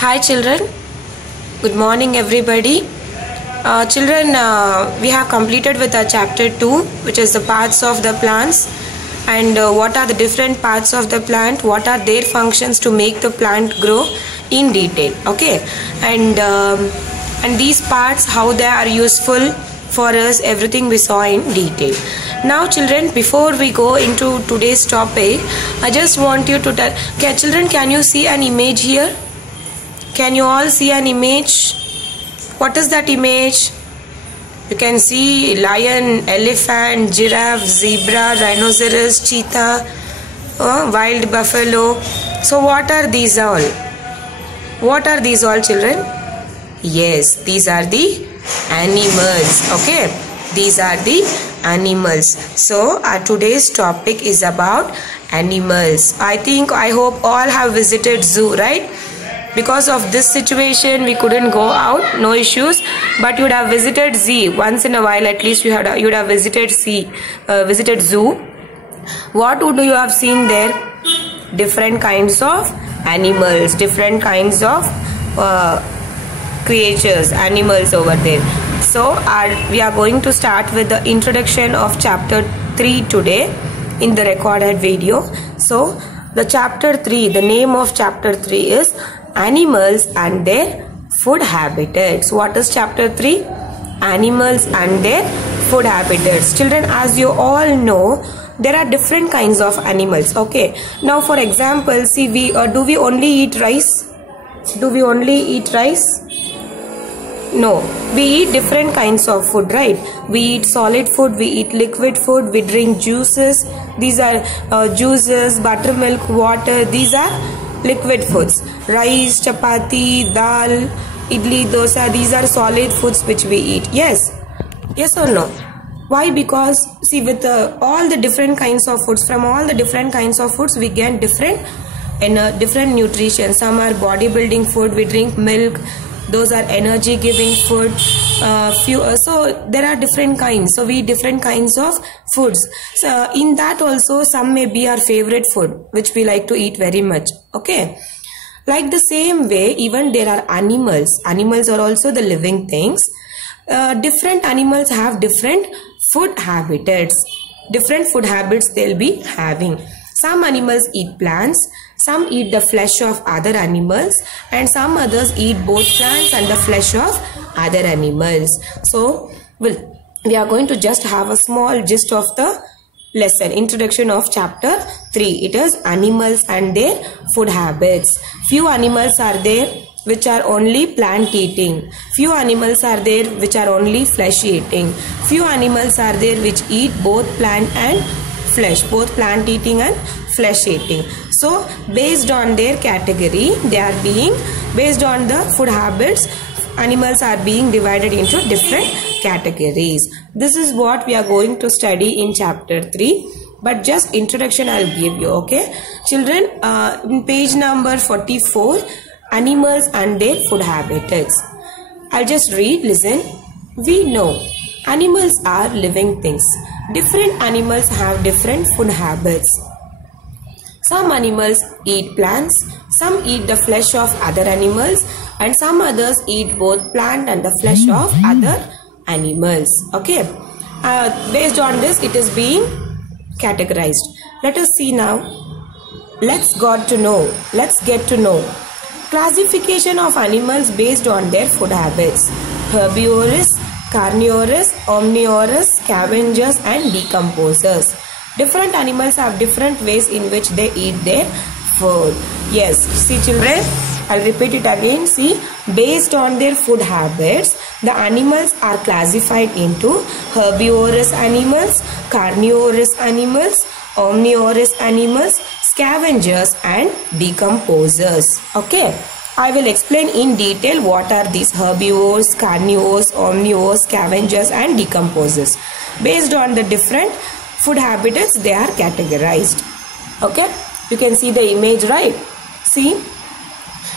Hi children, good morning everybody. Children, we have completed with our chapter 2, which is the parts of the plants and what are the different parts of the plant, what are their functions to make the plant grow in detail. Okay, and these parts, how they are useful for us, everything we saw in detail. Now children, before we go into today's topic, I just want you to tell, children, can you see an image here? Can you all see an image? What is that image? You can see lion, elephant, giraffe, zebra, rhinoceros, cheetah, wild buffalo. So what are these all? What are these all, children? Yes, these are the animals. Okay, these are the animals. So our today's topic is about animals. I hope all have visited zoo, right? Because of this situation we couldn't go out, no issues, but you would have visited zoo once in a while. At least you would have visited zoo. What would you have seen there? Different kinds of animals, different kinds of creatures, animals over there. So we are going to start with the introduction of chapter 3 today in the recorded video. So the chapter 3, the name of chapter 3 is Animals and their food habitats. What is chapter 3? Animals and their food habitats. Children, as you all know, there are different kinds of animals. Okay, now for example, see, do we only eat rice? Do we only eat rice? No, we eat different kinds of food, right? We eat solid food, we eat liquid food, we drink juices. These are juices, buttermilk, water. These are liquid foods. Rice, chapati, dal, idli, dosa, these are solid foods which we eat. Yes or no? Why? Because see, with all the different kinds of foods, from all the different kinds of foods we get different nutrition. Some are bodybuilding food, we drink milk, those are energy giving food. So there are different kinds, so we eat different kinds of foods. So in that also some may be our favorite food which we like to eat very much. Okay, like the same way, even there are animals are also the living things. Different animals have different food habitats, different food habits they'll be having. Some animals eat plants, some eat the flesh of other animals, and some others eat both plants and the flesh of other animals. So we are going to just have a small gist of the lesson, introduction of chapter 3. It is animals and their food habits. Few animals are there which are only plant eating. Few animals are there which are only flesh eating. Few animals are there which eat both plant and flesh, both plant eating and flesh eating. So based on their category, they are being, based on the food habits, animals are being divided into different categories. This is what we are going to study in chapter 3, but just introduction I'll give you. Okay children, in page number 44, animals and their food habitats. I'll just read, listen. We know animals are living things. Different animals have different food habits. Some animals eat plants, some eat the flesh of other animals, and some others eat both plant and the flesh of other animals. Okay, based on this it is being categorized. Let us see now. Let's get to know classification of animals based on their food habits: herbivorous, carnivorous, omnivorous, scavengers and decomposers. Different animals have different ways in which they eat their food. Yes, see children, I'll repeat it again. See, based on their food habits, the animals are classified into herbivorous animals, carnivorous animals, omnivorous animals, scavengers and decomposers. Okay, I will explain in detail what are these herbivores, carnivores, omnivores, scavengers and decomposers. Based on the different food habitats, they are categorized. Okay, you can see the image, right? See,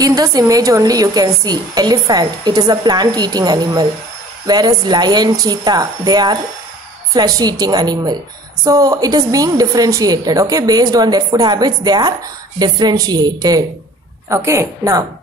in this image only you can see elephant, it is a plant eating animal, whereas lion, cheetah, they are flesh eating animal. So it is being differentiated. Okay, based on their food habits they are differentiated. Okay, now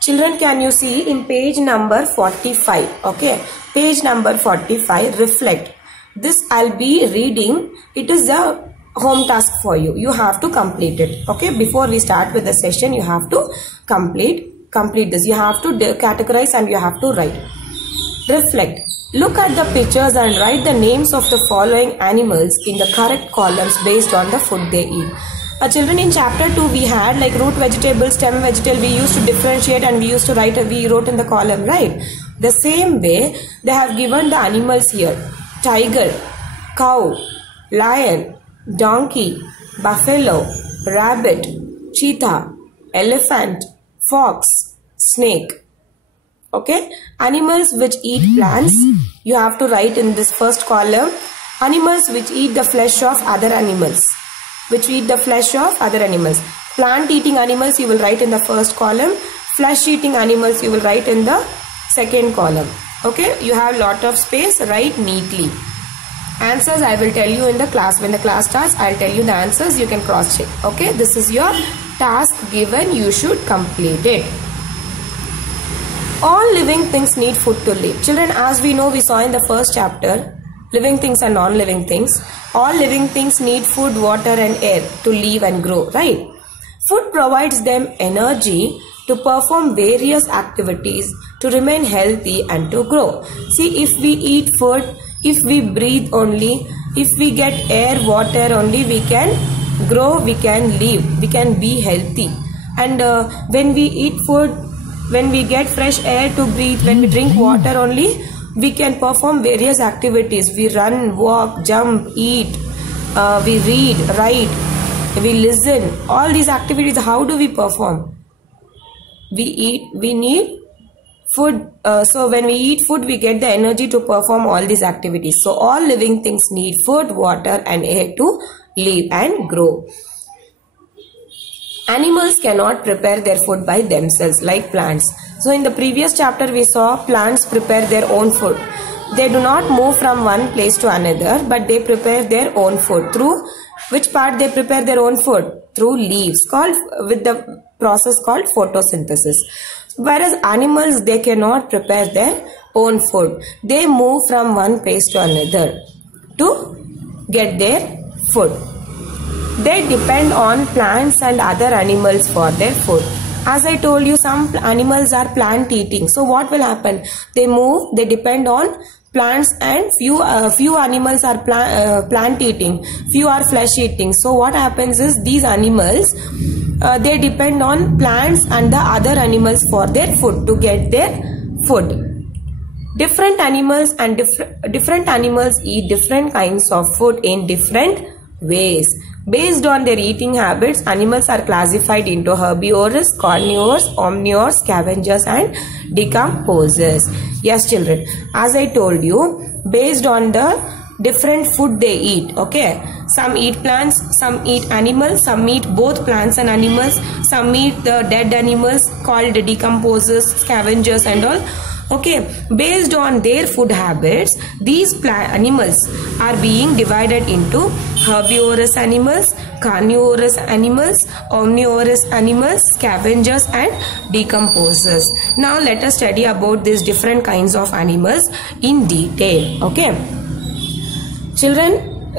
Children, can you see in page number 45? Okay, page number 45, reflect. This I'll be reading. It is a home task for you. You have to complete it. Okay, before we start with the session, you have to complete this. You have to categorize and you have to write. Reflect. Look at the pictures and write the names of the following animals in the correct columns based on the food they eat. Children, in chapter 2 we had like root vegetable, stem vegetable. We used to differentiate and we used to write. We wrote in the column, right? The same way they have given the animals here: tiger, cow, lion, donkey, buffalo, rabbit, cheetah, elephant, fox, snake. Okay, animals which eat plants, you have to write in this first column. Animals which eat the flesh of other animals. Plant eating animals you will write in the first column. Flesh eating animals you will write in the second column. Okay, you have lot of space, write neatly. Answers I will tell you in the class. When the class starts, I will tell you the answers. You can cross check. Okay, this is your task given. You should complete it. All living things need food to live. Children, as we know, we saw in the first chapter, living things and non-living things. All living things need food, water and air to live and grow, right? Food provides them energy to perform various activities, to remain healthy and to grow. See, if we eat food, if we breathe only, if we get air, water only, we can grow, we can live, we can be healthy. And when we eat food, when we get fresh air to breathe, when we drink water only, we can perform various activities. We run, walk, jump, eat, we read, write, we listen. All these activities, how do we perform? We eat, we need food. So when we eat food, we get the energy to perform all these activities. So all living things need food, water and air to live and grow. Animals cannot prepare their food by themselves like plants. So in the previous chapter we saw plants prepare their own food. They do not move from one place to another, but they prepare their own food. Through which part they prepare their own food? Through leaves, called with the process called photosynthesis. Whereas animals, they cannot prepare their own food. They move from one place to another to get their food. They depend on plants and other animals for their food. As I told you, some animals are plant eating. So what will happen? They move, they depend on plants, and few animals are plant eating, few are flesh eating. So what happens is these animals, they depend on plants and the other animals for their food, to get their food. Different animals and different animals eat different kinds of food in different ways. Based on their eating habits, animals are classified into herbivorous, carnivores, omnivores, scavengers and decomposers. Yes children, as I told you, based on the different food they eat, okay? Some eat plants, some eat animals, some eat both plants and animals, some eat the dead animals called decomposers, scavengers and all. Okay, based on their food habits, these animals are being divided into herbivorous animals, carnivorous animals, omnivorous animals, scavengers and decomposers. Now let us study about these different kinds of animals in detail. Okay, children,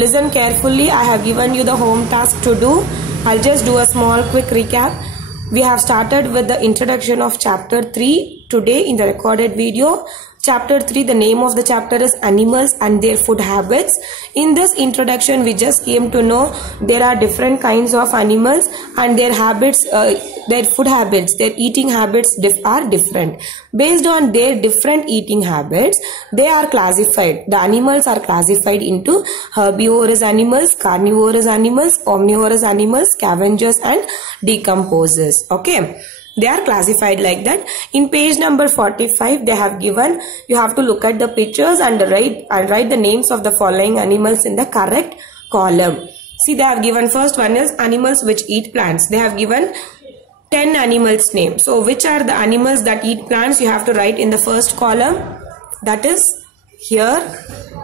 listen carefully. I have given you the home task to do. I'll just do a small quick recap. We have started with the introduction of chapter 3 today in the recorded video. Chapter 3, the name of the chapter is Animals and Their Food Habits. In this introduction, we just came to know there are different kinds of animals and their habits, their food habits, their eating habits are different. Based on their different eating habits, they are classified. The animals are classified into herbivorous animals, carnivorous animals, omnivorous animals, scavengers and decomposers. Okay. They are classified like that. In page number 45, they have given, you have to look at the pictures and write the names of the following animals in the correct column. See, they have given, first one is animals which eat plants. They have given 10 animals name. So which are the animals that eat plants? You have to write in the first column, that is here.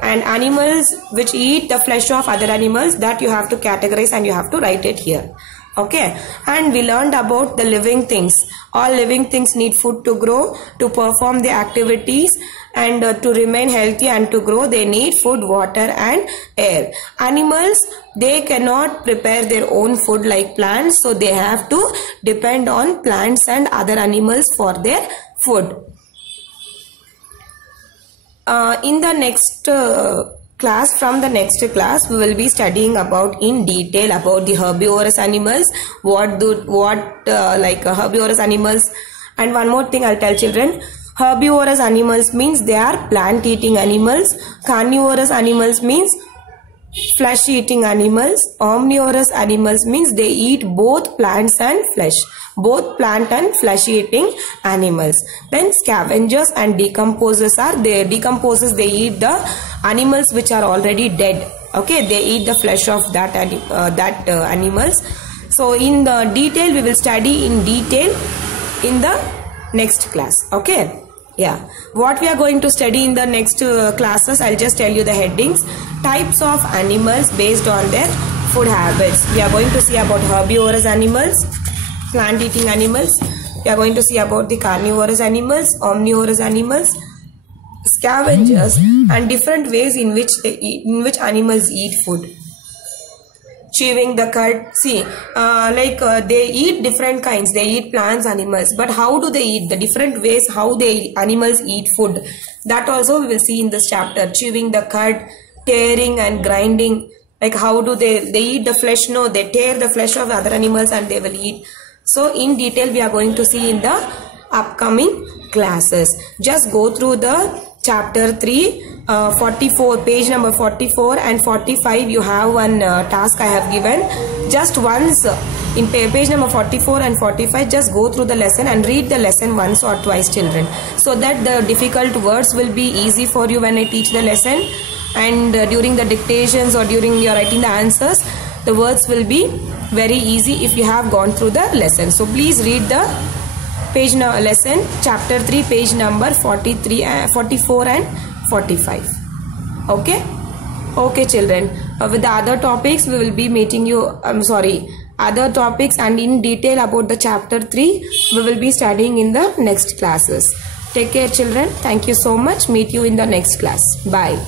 And animals which eat the flesh of other animals, that you have to categorize and you have to write it here. Okay, and we learned about the living things. All living things need food to grow, to perform the activities, and to remain healthy and to grow they need food, water and air. Animals, they cannot prepare their own food like plants, so they have to depend on plants and other animals for their food. In the next from the next class we will be studying about in detail about the herbivorous animals, herbivorous animals. And one more thing I'll tell children, herbivorous animals means they are plant eating animals, carnivorous animals means flesh eating animals, omnivorous animals means they eat both plants and flesh, both plant and flesh eating animals. Then scavengers and decomposers are, they eat the animals which are already dead. Okay, they eat the flesh of that animals. So in the detail we will study in detail in the next class. Okay, yeah, what we are going to study in the next classes, I'll just tell you the headings. Types of animals based on their food habits. We are going to see about herbivorous animals, plant eating animals. We are going to see about the carnivorous animals, omnivorous animals, scavengers, and different ways in which animals eat food. Chewing the cud. See, they eat different kinds. They eat plants, animals. But how do they eat? The different ways how animals eat food. That also we will see in this chapter. Chewing the cud, tearing and grinding. Like how do they eat the flesh? No, they tear the flesh of other animals and they will eat. So in detail we are going to see in the upcoming classes. Just go through the chapter 3, 44, page number 44 and 45. You have one task I have given. Just once in page number 44 and 45, just go through the lesson and read the lesson once or twice, children, so that the difficult words will be easy for you when I teach the lesson. And during the dictations or during your writing the answers, the words will be very easy if you have gone through the lesson. So please read the page lesson chapter 3, page number 43, 44 and 45. Okay children, with the other topics we will be meeting you, other topics and in detail about the chapter 3 we will be studying in the next classes. Take care children. Thank you so much. Meet you in the next class. Bye.